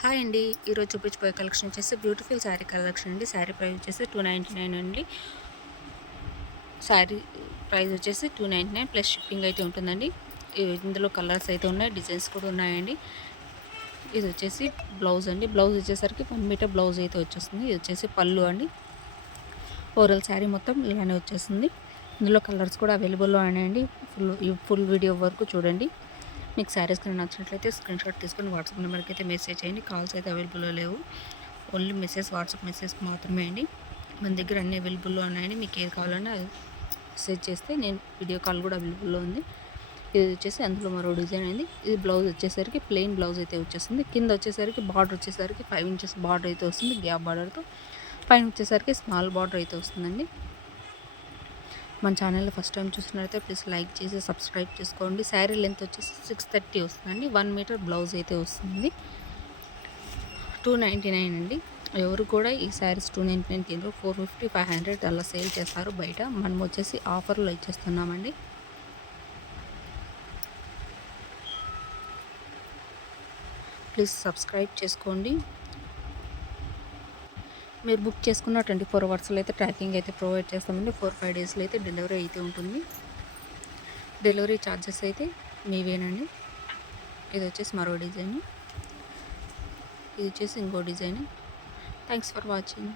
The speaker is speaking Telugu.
హాయ్ అండి. ఈరోజు చూపించబోయే కలెక్షన్ వచ్చేసి బ్యూటిఫుల్ శారీ కలెక్షన్ అండి. శారీ ప్రైస్ వచ్చేసి 299 అండి. శారీ ప్రైస్ వచ్చేసి 299 ప్లస్ షిప్పింగ్ అయితే ఉంటుందండి. ఇందులో కలర్స్ అయితే ఉన్నాయి, డిజైన్స్ కూడా ఉన్నాయండి. ఇది వచ్చేసి బ్లౌజ్ అండి. బ్లౌజ్ వచ్చేసరికి 1 మీటర్ బ్లౌజ్ అయితే వచ్చేస్తుంది. ఇది వచ్చేసి పళ్ళు అండి. ఓవరాల్ శారీ మొత్తం ఇలానే వచ్చేస్తుంది. ఇందులో కలర్స్ కూడా అవైలబుల్లో ఉన్నాయండి. ఫుల్ వీడియో వరకు చూడండి. మీకు శారీస్ కానీ నచ్చినట్లయితే స్క్రీన్ షాట్ తీసుకొని వాట్సాప్ నెంబర్కి అయితే మెసేజ్ చేయండి. కాల్స్ అయితే అవైలబుల్లో లేవు, ఓన్లీ వాట్సాప్ మెసేజ్ మాత్రమే అండి. మన దగ్గర అన్ని అవైలబుల్లో ఉన్నాయండి. మీకు ఏది కావాలన్నా మెసేజ్ చేస్తే నేను వీడియో కాల్ కూడా అవైలబుల్లో ఉంది. ఇది వచ్చేసి అందులో మరో డిజైన్ అయింది. ఇది బ్లౌజ్ వచ్చేసరికి ప్లెయిన్ బ్లౌజ్ అయితే వచ్చేస్తుంది. కింద వచ్చేసరికి బార్డర్ వచ్చేసరికి 5 ఇంచెస్ బార్డర్ అయితే వస్తుంది, గ్యాప్ బార్డర్తో. పైన వచ్చేసరికి స్మాల్ బార్డర్ అయితే వస్తుందండి. మన ఛానల్లో ఫస్ట్ టైం చూస్తున్నట్లయితే ప్లీజ్ లైక్ చేసి సబ్స్క్రైబ్ చేసుకోండి. శారీ లెంత్ వచ్చేసి 630 వస్తుందండి. 1 మీటర్ బ్లౌజ్ అయితే వస్తుంది. 299 అండి. ఎవరు కూడా ఈ శారీస్ 299 కింద 450, 500 అలా సేల్ చేస్తారు బయట. మనం వచ్చేసి ఆఫర్లో ఇచ్చేస్తున్నామండి. ప్లీజ్ సబ్స్క్రైబ్ చేసుకోండి. మీరు బుక్ చేసుకున్న 24 అవర్స్లో అయితే ట్రాకింగ్ అయితే ప్రొవైడ్ చేస్తామండి. 4-5 డేస్లో అయితే డెలివరీ అయితే ఉంటుంది. డెలివరీ ఛార్జెస్ అయితే మీవేనండి. ఇది వచ్చేసి మరో డిజైన్, ఇది వచ్చేసి ఇంకో డిజైన్. Thanks for watching.